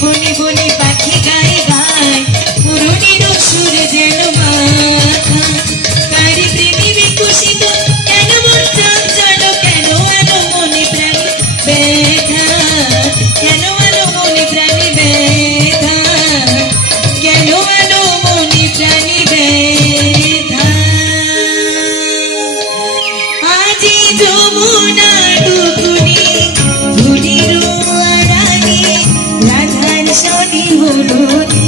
বনে বনে পাখি গায়ে গায় পুরনির সুর যেন মাথা কারি প্রেমী বিকশিত কেন মন চঞ্চল কেন আলো মনে প্রাণী ব্যথা কেন আলো মনে প্রাণী ব্যথা কেন আলো মনে প্রাণী ব্যথা আজি যমুনা ডুবুনি ধুলির আড়ালে রাধার শনি হলুদ